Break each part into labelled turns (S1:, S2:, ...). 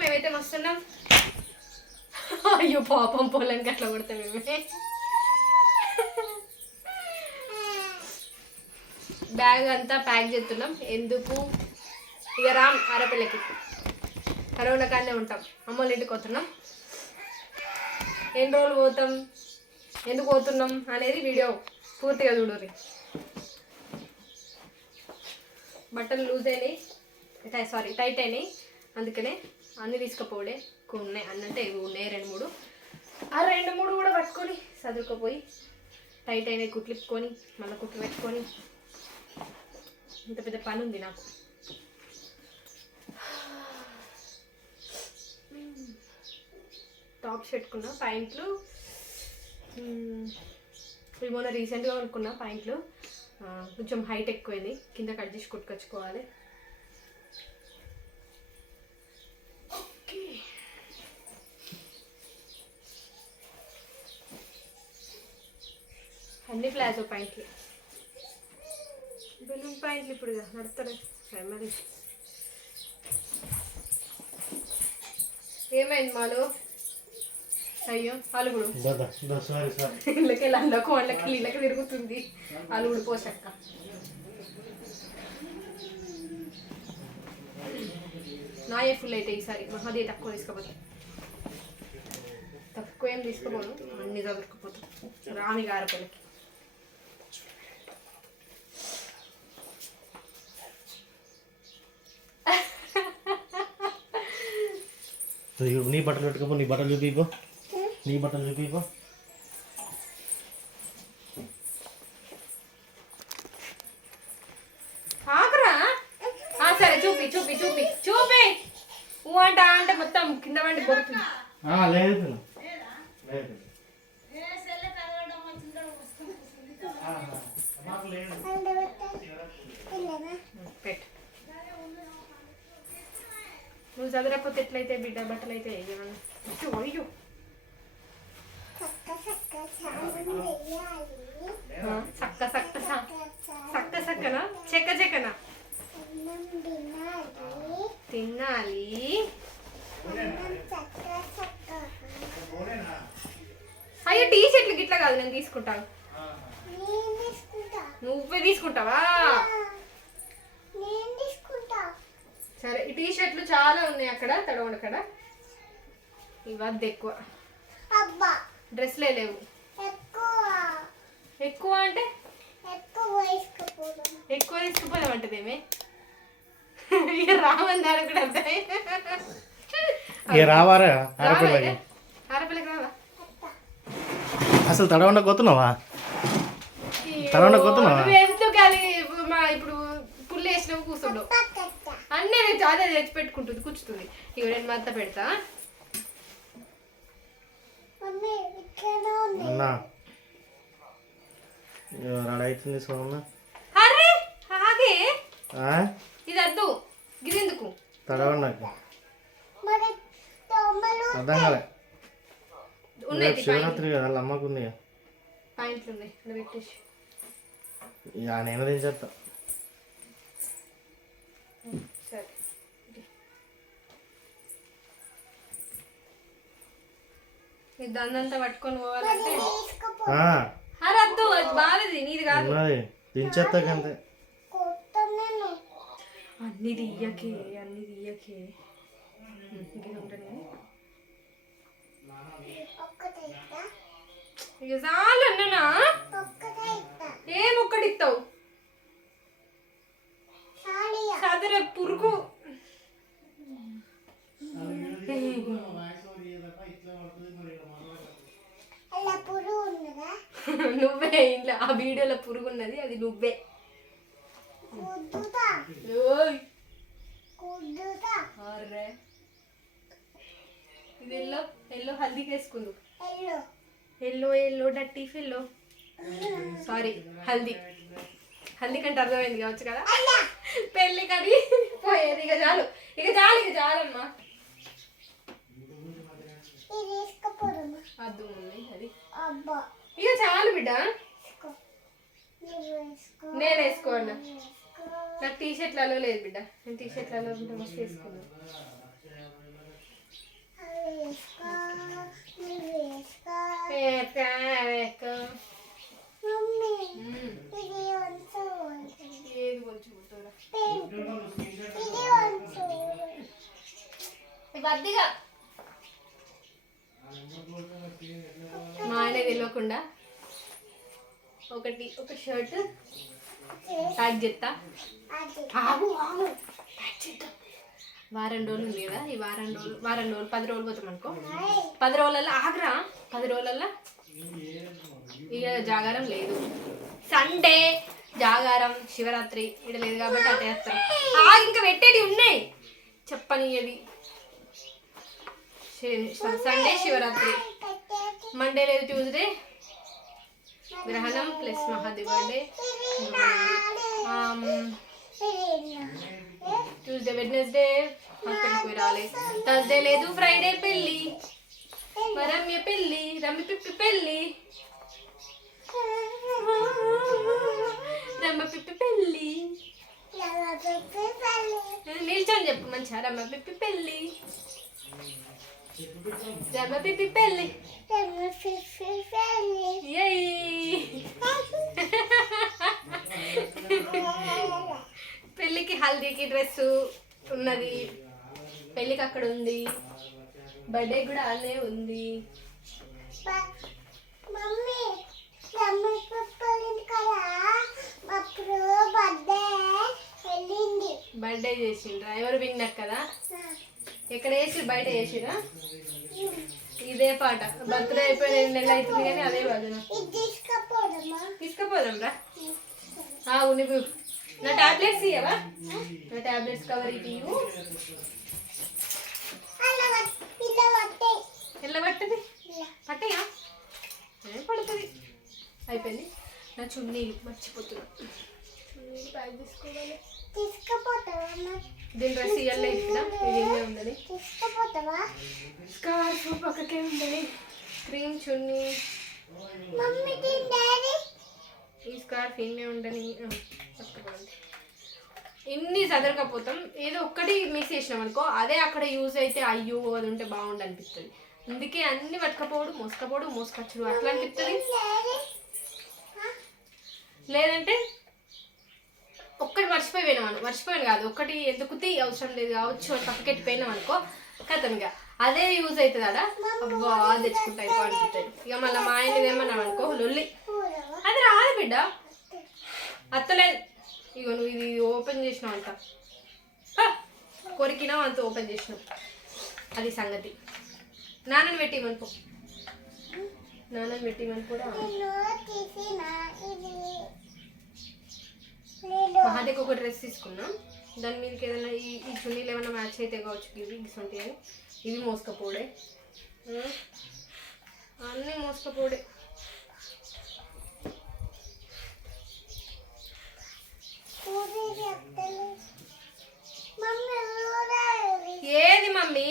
S1: మేమైతే వస్తున్నాం అయ్యో పాపం పొలంకి అట్లా కొడతాం మేమే. బ్యాగ్ అంతా ప్యాక్ చేస్తున్నాం. ఎందుకు? ఇక రామ్ ఆరపిల్లకి కరోనా కాడనే ఉంటాం. అమ్మోళ్ళ ఇంటికి పోతున్నాం. ఎన్ని రోజులు పోతాం? ఎందుకు పోతున్నాం అనేది వీడియో పూర్తిగా చూడరు. బట్టలు లూజ్ అయినాయి. సారీ టైట్ అయినాయి. అందుకనే అన్ని తీసుకుపోడే ఎక్కువ ఉన్నాయి అన్నంటే ఇవి ఉన్నాయి రెండు మూడు. ఆ రెండు మూడు కూడా పట్టుకొని చదువుకోపోయి టైట్ అయినాయి కుట్లు మళ్ళీ కుట్లు పెట్టుకొని. ఇంత పెద్ద పని ఉంది నాకు. టాప్స్ పెట్టుకున్నా ప్యాంట్లు. ఇవి మొన్న రీసెంట్గా కొనుక్కున్నా ప్యాంట్లు. కొంచెం హైట్ ఎక్కువైంది. కింద కట్ చేసి కుట్టుకొచ్చుకోవాలి. అన్ని ప్లాజో పాయింట్లు. బెలూన్ పాయింట్లు ఇప్పుడు నడుస్తాడు మరి ఏమైంది మాలో? అయ్యో అలుగుడు. ఇళ్ళకి లండకు వాళ్ళకి ఇళ్ళకి తిరుగుతుంది. అలుగుడు పోసక్క నాయే ఫుల్ అయితే ఈసారి. మహాదే తక్కువ తీసుకుపోతాం. తక్కువ ఏం తీసుకుపోను. అన్ని చదువుకుపోతాం రామి గారపల్లికి
S2: నీ బట్టలు పెట్టుకోపో నీ బట్టలు చూపిపో నీ బట్టలు చూపిపో
S1: ఆగరా ఆ, సరే చూపి చూపి చూపి చూపి ఊ అంట ఆ అంటే మొత్తం కింద వండి బొరుకుతుంది
S2: లేదు పిల్ల. లేదు మాకు లేదు
S1: పెట్టు నువ్వు చదవకపోతే ఎట్లయితే బిడ్డ బట్టలు అయితే ఏమన్నా అయ్యో, అయ్యో ఆ, సక్క సక్క స- సక్క సక్కనా చెక్క చెక్కనా తినాలి అయ్యో టీ షర్ట్లు గిట్లా తీసుకుంటాను. నువ్వే తీసుకుంటావా? సరే ఈ టీ షర్ట్లు చాలా ఉన్నాయి అక్కడ తడవడు అక్కడ. ఇవద్దు ఎక్కువ.
S3: అబ్బా.
S1: డ్రెస్లే లేవు.
S3: ఎక్కువ.
S1: అంటే?
S3: ఎక్కువ
S1: తీసుకుపోదాం అంటదేమే ఇక రామని దాని కూడా
S2: రావారా? అసలు తడవండా కొత్తున్నావా తలవన కొత్తున్నావా?
S1: ఇప్పుడు పుల్లు వేసినవి కూర్చుండు.
S3: పక్కట
S1: అన్నీ నేను అదే తెచ్చి పెట్టుకుంటుంది కూర్చుతుంది. ఇక నేను మత్త పెడతా.
S3: మమ్మీ ఇక్కడ ఉంది.
S2: అన్నా. రెడీ అవుతుంది సోమన్న.
S1: అరే ఆగే.
S2: ఆ?
S1: ఇది వద్దు. గిదెందుకు
S2: తడవండి నాకు. అర్థం కాలే.
S1: ఉన్నాయి
S2: శివరాత్రి కదా వాళ్ళ అమ్మకు ఉంది
S1: పాయింట్లు ఉన్నాయి ఇక్కడ పెట్టేసి.
S2: ఇక నేను తెచ్చేస్తా
S1: సరే. ఈ దందంతా పట్టుకొని పోవాలంటే. వద్దు అది బాగాలేదు నీది కాదు.
S3: కొత్త నేను
S1: అన్ని తీయకే అన్ని తీయకే. ఇది ఉంటుంది కానీ.
S3: ఒక్కటే ఇస్తా
S1: ఇక చాలు అన్ననా? ఏం ఒక్కటి ఇస్తావు చదరే పురుగు. నువ్వే ఇంట్లో ఆ వీడియోలో పురుగు ఉన్నది అది నువ్వే.
S3: కుద్దుతా
S1: ఎల్లో ఎల్లో హల్దీకి వేసుకుందు
S3: ఎల్లు.
S1: ఎల్లో ఎల్లో డట్టి ఫెల్లో. సారీ హల్దీ. హల్దీ కంటే అర్థమైంది కావచ్చు కదా? పెళ్ళి కానీ పోయేది ఇక చాలు. ఇక చాలు ఇక చాలమ్మా. అద్దు మమ్మీ అది. ఇక చాలు బిడ్డ. నేను వేసుకోవాలా
S3: వేసుకో
S1: నాకు టీ షర్ట్లలో లేదు బిడ్డ. నేను టీ షర్ట్లలో ఉంటే మస్తు వేసుకున్నాను మా ఆయన తెలియకుండా ఒకటి ఒక షర్ట్ ప్యాక్ చేస్తా ఆగు ఆగు ప్యాక్ చేద్దాం వారం రోజులు ఉంది కదా ఈ వారం రోజులు వారం రోజులు పది రోజులు పోతాం అనుకో. పది రోజులలో ఆగరా పది రోజులలో ఇక జాగారం లేదు. సండే జాగారం శివరాత్రి ఇక్కడ లేదు కాబట్టి అటే వేస్తాం. ఆ, ఇంకా పెట్టేది ఉన్నాయి. చెప్పని అవి సండే శివరాత్రి. మండే లేదు ట్యూస్డే గ్రహణం plus Mahadev birthday Tuesday Wednesday హాస్పిటల్కి పోయి రాలే థర్స్డే లేదు ఫ్రైడే పెళ్ళి మా రమ్య పెళ్ళి రమ్య పిప్పి పెళ్ళి రమ్య పిప్పి పెళ్ళి నిల్చొని చెప్పు మంచిగా రమ్య పిప్పి పెళ్ళి రమ్య పిప్పి పెళ్ళి ఏయ్ పెళ్ళికి హల్దీకి డ్రెస్ ఉన్నది. పెళ్ళికి అక్కడ ఉంది. బర్త్డే కూడా అనే ఉంది.
S3: బర్త్డే
S1: చేసిండ్రా? ఎవరు విన్నారు కదా? ఎక్కడ వేసి బయట వేసిరా ఇదే పాట. బర్త్డే అయిపోయి రెండు నెలలు అవుతుంది కానీ అదే భజన తీసుకుపోదాం రా నువ్వు. నా టాబ్లెట్స్ ఇయ్యవా? నా టాబ్లెట్స్ కవర్ ఇవ్వు.
S3: అలా ఇలా. పట్టే
S1: ఎల్ల పట్టది పట్టయా పడుతుంది? అయిపోయింది. నా చున్నీలు మర్చిపోతున్నా. దీని డ్రెస్ ఇయ్యాలి ఇక్కడ ఇది ఇల్లే ఉండదు
S3: తీసుకుపోతావా?
S1: స్కార్ఫ్ పక్కకే ఉండదు క్రీమ్ చున్నీ. ఈ స్కార్ఫ్ ఇన్నే ఉండని ఆ, ఇన్ని చదరకపోతాం ఏదో ఒక్కటి మిస్ చేసినాం అనుకో అదే అక్కడ యూజ్ అయితే అయ్యో అది ఉంటే బాగుండు అనిపిస్తుంది అందుకే అన్ని పట్టుకపోడు మోసుకపోడు మోసుకొచ్చుడు అట్లా అనిపిస్తుంది లేదంటే ఒక్కటి మర్చిపోయి పోయినాం మర్చిపోయాను కాదు ఒక్కటి ఎందుకుతి అవసరం లేదు కావచ్చు అని పక్కకెట్టి పోయినాం అనుకో కథంగా ఇక అదే యూజ్ అవుతుంది అడా అబ్బా తెచ్చుకుంటా అయిపో అనిపిస్తుంది ఇక మళ్ళీ మా ఆయన ఏమన్నాం అనుకో లొల్లి. అది రాదు బిడ్డ. అత్తలేదు ఇగో నువ్వు ఇది ఓపెన్ చేసినావు అంట. కొరికినావు అంత ఓపెన్ చేసినావు. అది సంగతి. నాన్నని పెట్టిమనుకో నాన్నని పెట్టిమని కూడా. మహాదేకి ఒక డ్రెస్ తీసుకున్నాం. దాని మీదకి ఏదైనా ఈ ఈ చున్నీలు ఏమైనా మ్యాచ్ అయితే కావచ్చు ఇవి ఇటువంటి అని ఇవి మోసుకపోడే అన్నీ మోసుకపోడే ఏది మమ్మీ?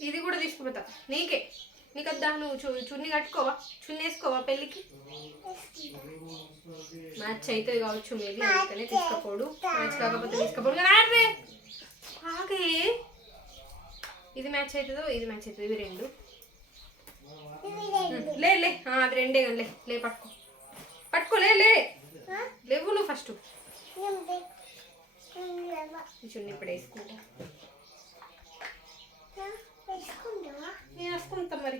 S3: ఇది
S1: కూడా తీసుకుపోతా. నీకే. నీకు వద్దా? నువ్వు చు చున్నీ కట్టుకోవా? చున్నీ వేసుకోవా పెళ్ళికి? మ్యాచ్ అవుతుంది కావచ్చు మేబీ. అందుకనే తీసుకపోడు. మ్యాచ్ కాకపోతే తీసుకపోడు. కానీ ఆడవే ఆగే. ఇది మ్యాచ్ అవుతుందో ఇది మ్యాచ్ అవుతుంది ఇవి రెండు. లే అది రెండే కానీ లే. లే పట్టుకో. పట్టుకో లే లే.
S3: ఆ?
S1: లేవు నువ్వు ఫస్ట్ చున్నీ ఇప్పుడు వేసుకుంటా. నేను వేసుకుంటా మరి.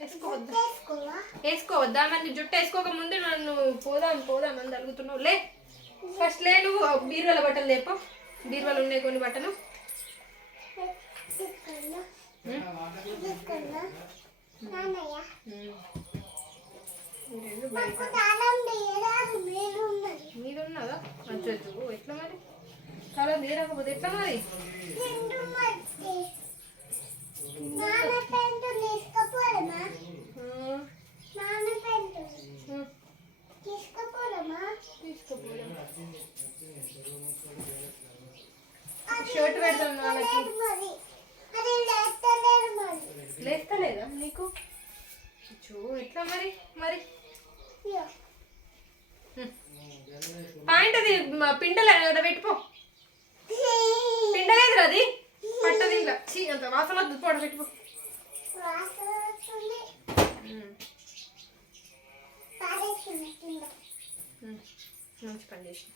S1: వేసుకోవద్దా?
S3: వేసుకోవా
S1: వేసుకోవద్దా? మరి నీ జుట్టు వేసుకోక ముందు నన్ను పోదాం పోదాం అని అడుగుతున్నావు. లే ఫస్ట్ లే నువ్వు బీరువాల బట్టలు లేపో బీరువాలు ఉన్నాయి కొన్ని బట్టలు.
S3: నాన్నయ్య
S1: ఉం. ఈ రెండు బయట
S3: నాకు తాళం తీయరాదు మీరు ఉన్నదా
S1: అచ్చొచ్చు ఎట్లా మరి? చాలా తీరకపోతే ఎట్లా మరి? షర్ట్
S3: మరి అది లేస్తలేదా
S1: నీకు? చూ ఎట్లా మరి? మరి పాయింట్ అది పిండలే పెట్టుకో పిండలేదు అది. పట్టది ఇలా చీ అంత వాసన ఆడ పెట్టుకో. మంచి పని చేసి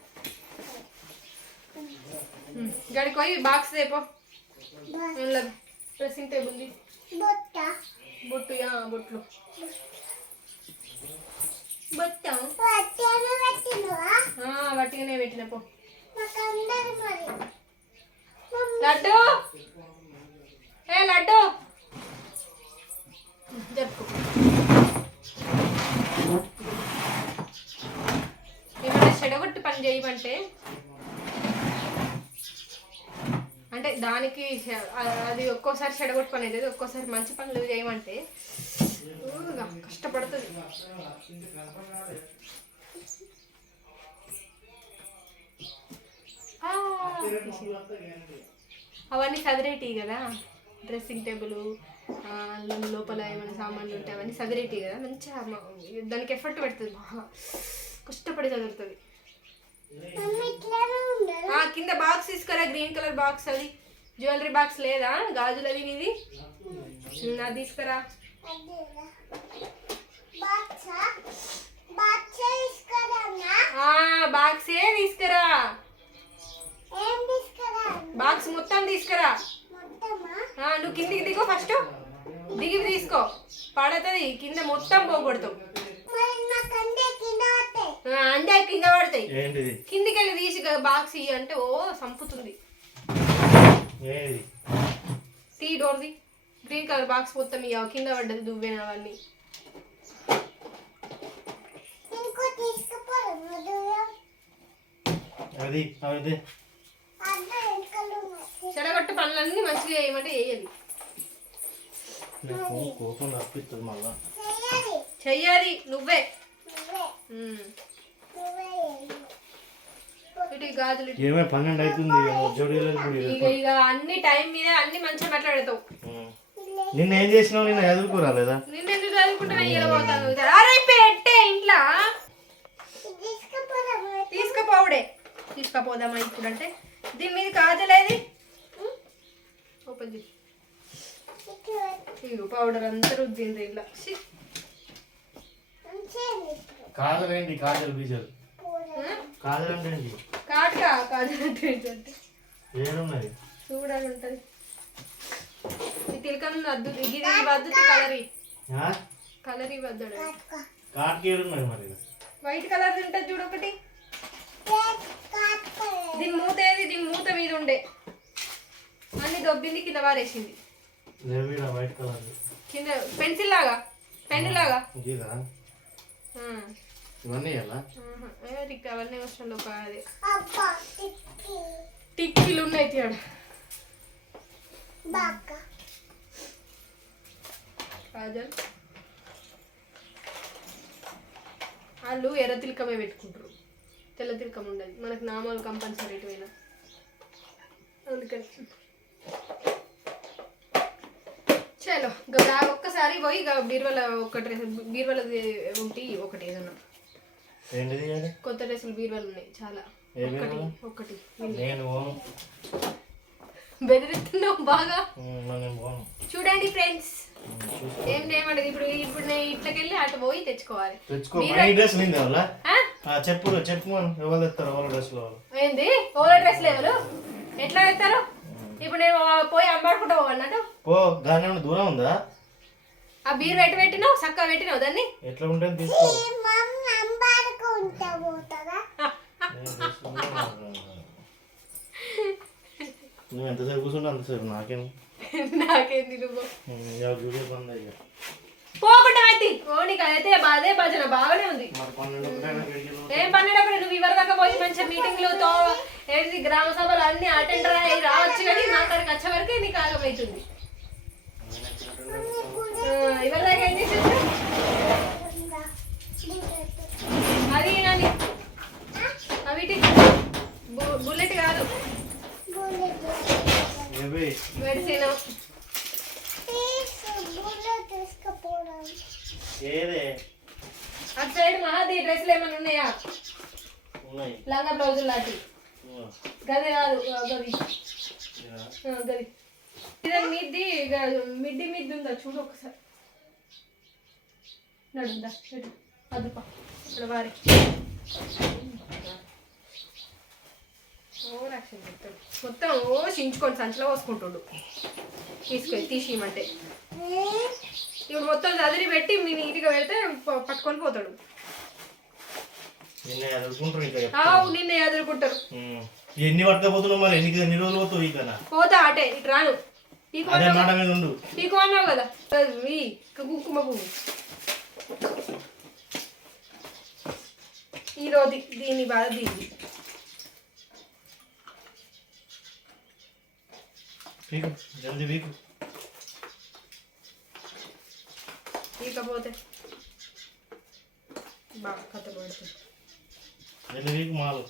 S1: గడికి పోయి బాక్స్ అందులో డ్రెస్సింగ్ టేబుల్ది
S3: బొట్ట.
S1: బొట్లు. వట్టిగానే పెట్టిన పో. లడ్డు. ఏ లడ్డు. జరుపు ఏమన్నా చెడగొట్టి పని చేయమంటే? అంటే దానికి అది ఒక్కోసారి చెడగొట్టి పని అవుతుంది ఒక్కోసారి మంచి పనులు చేయమంటే కష్టపడుతుంది. అవన్నీ సదిరేటి కదా డ్రెస్సింగ్ టేబుల్ లోపల ఏమైనా సామాన్లు ఉంటే అవన్నీ సదిరేటి కదా మంచిగా దానికి ఎఫర్ట్ పెడుతుంది బాగా. కష్టపడి చదువుతుంది. కింద బాక్స్ తీసుకురా గ్రీన్ కలర్ బాక్స్ అది. జ్యువెలరీ బాక్స్ లేదా? గాజులవి నీది ఉమ్, అది తీసుకురా.
S3: బాక్స బాక్స
S1: తీసుకురా.
S3: ఏం తీసుకురా
S1: బాక్స్ మొత్తం తీసుకురా. నువ్వు కిందికి దిగు ఫస్ట్. దిగి తీసుకో. పడుతుంది. కింద మొత్తం
S3: నాకు అందే కింద
S1: పడతాయి. కిందికి వెళ్ళి తీసి బాక్స్ ఇయ్యి అంటే ఓ సంపుతుంది. తీ డోర్ది గ్రీన్ కలర్ బాక్స్ మొత్తం ఇయ్య కింద పడ్డది దువ్వెన అవన్నీ.
S2: అది
S1: చెడగొట్టు పనులన్నీ మంచిగా చేయమంటే
S2: నాకు కోపం మళ్ళా.
S3: చెయ్యాలి.
S1: నువ్వే.
S2: ఏమే పన్నెండు అవుతుంది
S1: ఇక అన్ని టైం మీద అన్ని మంచిగా మాట్లాడతావు.
S2: నిన్న ఏం చేసినావు? నిన్న
S1: ఇవ్వబోతాను అరే పెట్టే ఇంట్లో. తీసుకుపోవుడే. తీసుకుపోదామా ఇప్పుడు అంటే? దీని మీద కాజలేది ఓపెన్ చేసి పౌడర్ అంతా రుద్దింది ఇలా
S3: ఇప్పుడు.
S2: కాజల్ బీజల్? కాజల్ అంటే
S1: కాజల్ అంటే చూడాలి ఉంటుంది. ఈ తిలకం వద్దు ఇది వద్దు కలర్.
S2: ఆ?
S1: కలర్
S2: మరి
S1: వైట్ కలర్ ఉంటుంది చూడు ఒకటి. దీని మూత ఏది? దీని మూత మీద ఉండే. అన్ని దొబ్బింది కింద
S2: లేవీరా వైట్ కలర్
S1: కింద పెన్సిల్ లాగా? పెన్ లాగా.
S2: ఇవన్నీ
S1: అవన్నీ అవసరం. టిక్కీలు ఉన్నాయి. కాజల్ వాళ్ళు ఎర్ర తిలకమే పెట్టుకుంటారు. తెల్ల తిలకం ఉండదు. మనకు నామాలు కంపల్సరీ ఎటువైనా. అందుకని చలో ఒక్కసారి పోయి ఇక బీరువాల ఒక డ్రెస్ బీరువాల ఉంటి ఒకటి ఏదన్నా? కొత్త డ్రెస్సులు బీరువాలు ఉన్నాయి. చాలా.
S2: ఏ
S1: ఒకటి? ఒకటి.
S2: నేను
S1: బెదిరిస్తున్నావు బాగా? చూడండి ఫ్రెండ్స్. ఏం చేయమంటది ఇప్పుడు ఇప్పుడు నేను ఇట్లకెళ్ళి అటు పోయి తెచ్చుకోవాలి.
S2: తెచ్చుకో మన ఈ డ్రెస్ నింది వాళ్ళ?
S1: ఆ?
S2: చెప్పు చెప్పు మనం ఎవరు తెస్తారు వాళ్ళ డ్రెస్లో
S1: ఏంది? Over dress level? ఎట్లా తెస్తారు? ఇప్పుడు నేను పోయి అమ్మాడుకుంటా అన్నట్టు
S2: పో దాని ఏమైనా దూరం ఉందా?
S1: ఆ బీర్ పెట్టి పెట్టినావు? చక్కగా పెట్టినావు దాన్ని?
S2: ఎట్లా ఉంటుంది తీసుకో
S3: ఈ మమ్మీ అంబారుకు ఉంటా పోతుందా
S2: నేను డ్రెస్ లో- నువ్వు ఎంతసేపు కూర్చుంటే అంతసేపు? నాకేం?
S1: నాకేంది నువ్వు
S2: బంద్ అయ్యా.
S1: పోకుండా అయితే నీకు అయితే అదే భజన బాగానే ఉంది. ఏం పన్నెండప్పుడు నువ్వు ఇవరి దాకా పోయి మంచిగా మీటింగ్లు తో ఏంటి గ్రామ సభలు అన్ని అటెండర్ అయ్యి రావచ్చు కానీ మా కాడికి వచ్చే వరకే నీకు ఆగమవుతుంది ఇవరి దాకా ఏం చేసేది అది నాని అవిటి బు- బుల్లెట్ కాదు
S2: ఏవి
S1: మెడిసిన్
S3: తీసుకుపోవడం
S2: ఏదే
S1: అటు సైడ్ మహాది డ్రెస్సులు ఏమైనా ఉన్నాయా
S2: ఉన్నాయి
S1: లంగా బ్లౌజులు లాంటి
S2: ఉమ్,
S1: గది కాదు ఆ, గది
S2: ఇదా?
S1: ఆ, గది ఇదే మిద్ది ఇక మిడ్డి మిద్ది ఉందా చూడు ఒకసారి నడుందా చూడు అదుపా. ఇక్కడ వారి ఓ రక్షణ చెప్తాడు మొత్తం ఓ చించుకొని సంచిలో పోసుకుంటుండు. తీసుకెళ్ళి తీసిమంటే ఇప్పుడు మొత్తం చదిరి పెట్టి మీ నీట్గా పెడితే ప- పట్టుకొని పోతాడు.
S2: నిన్న ఎదుర్కొంటారు. ఎన్ని పట్టుకపోతున్నావు మరి ఎన్ని ఎన్ని రోజులు పోతావు ఇక
S1: పోతా అటే ఇటు రాను.
S2: అదే
S1: అన్నావు కదా? ఈ కుంకుమ పువ్వు ఈ రోజు దీని బాధ దీన్ని
S2: పీకు జల్దీ పీకు.
S1: పీకపోతే బాగా కథ పడుతుంది.
S2: జల్దీ పీకు మాలు.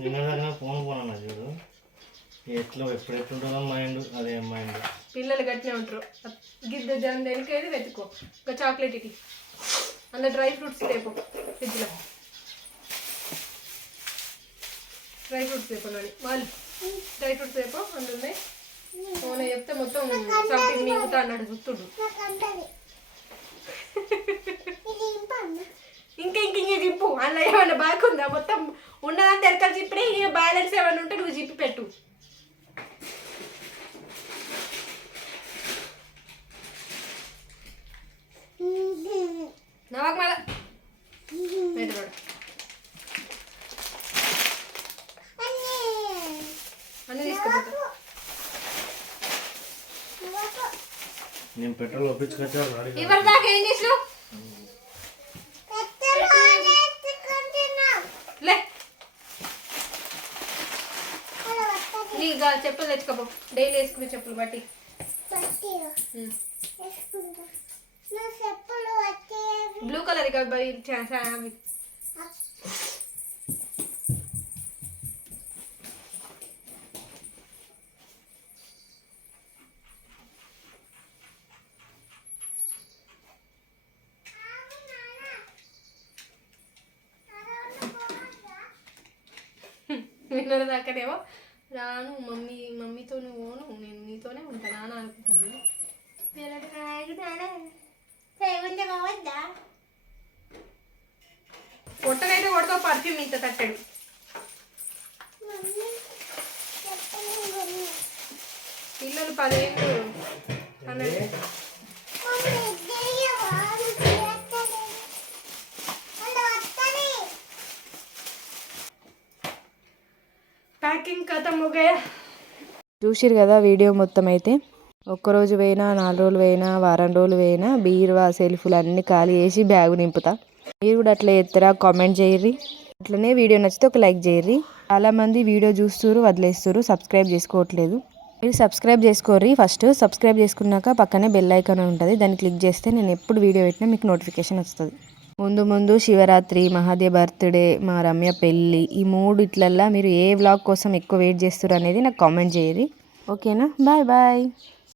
S2: నిన్న దగ్గర ఫోన్ ఫోన్ అన్న చూడు? ఎట్లా ఎప్పుడెట్లు ఉంటుందో మైండ్ అదే మైండ్
S1: పిల్లలు గట్టినే ఉంటారు. గిద్ద దాని దేనికైతే వెతుకో. ఒక చాక్లెట్ ఇది అందులో డ్రై ఫ్రూట్స్ రేపు ఫ్రిడ్జ్లో. డ్రై ఫ్రూట్స్ రేపు నాని. వాళ్ళు. డ్రై ఫ్రూట్స్ రేపు అందులో ఫోన్ చెప్తే మొత్తం సంథింగ్ మిగుతా అన్నాడు చూస్తుడు ఇంకా ఇంక ఇంక జిప్పు. అందులో ఏమన్నా బాగుందా? మొత్తం ఉన్నదంతా ఎరకలు జిప్పుడే ఇక బ్యాలెన్స్ ఏమైనా ఉంటే నువ్వు జిప్పి పెట్టు. పెట్టుకోడు అన్నీ తీసుకుపోతా
S2: నేను పెట్రోల్ ఒప్పించుకొచ్చాడు అడిగా
S1: ఇవరి దాకా ఏం చేసినావు? చెప్పులు తెచ్చుకోపో. డైలీ వేసుకునే చెప్పులు బట్టి.
S3: చెప్పులు
S1: బ్లూ కలర్ బై అవి. విన్నర దాకానేమో రాను మమ్మీ మమ్మీతో పోను నేను నీతోనే ఉంటాను అని అనుకుంటాను. కొట్టనైతే కొడతావు పర్ఫ్యూమ్ ఇంత తట్టడు. పిల్లలు పదేళ్ళు పన్నెండు ప్యాకింగ్ కథం ముగయా.
S4: చూసిరు కదా వీడియో మొత్తం అయితే? ఒక్కరోజు పోయినా నాలుగు రోజులు పోయినా వారం రోజులు పోయినా బీరువా సెల్ఫ్లు అన్నీ ఖాళీ చేసి బ్యాగ్ నింపుతా. మీరు కూడా అట్లా చేస్తారా కామెంట్ చేయర్రి. అట్లనే వీడియో నచ్చితే ఒక లైక్ చేయర్రి. చాలామంది వీడియో చూస్తురు వదిలేస్తురు సబ్స్క్రైబ్ చేసుకోవట్లేదు. మీరు సబ్స్క్రైబ్ చేసుకోర్రి. ఫస్ట్ సబ్స్క్రైబ్ చేసుకున్నాక పక్కనే బెల్ ఐకాన్ ఉంటుంది. దాన్ని క్లిక్ చేస్తే నేను ఎప్పుడు వీడియో పెట్టినా మీకు నోటిఫికేషన్ వస్తుంది. ముందు ముందు శివరాత్రి మహాదేవ్ బర్త్డే మా రమ్య పెళ్ళి ఈ మూడు ఇట్లల్లా మీరు ఏ వ్లాగ్ కోసం ఎక్కువ వెయిట్ చేస్తారు అనేది నాకు కామెంట్ చేయరి ఓకేనా? Bye bye.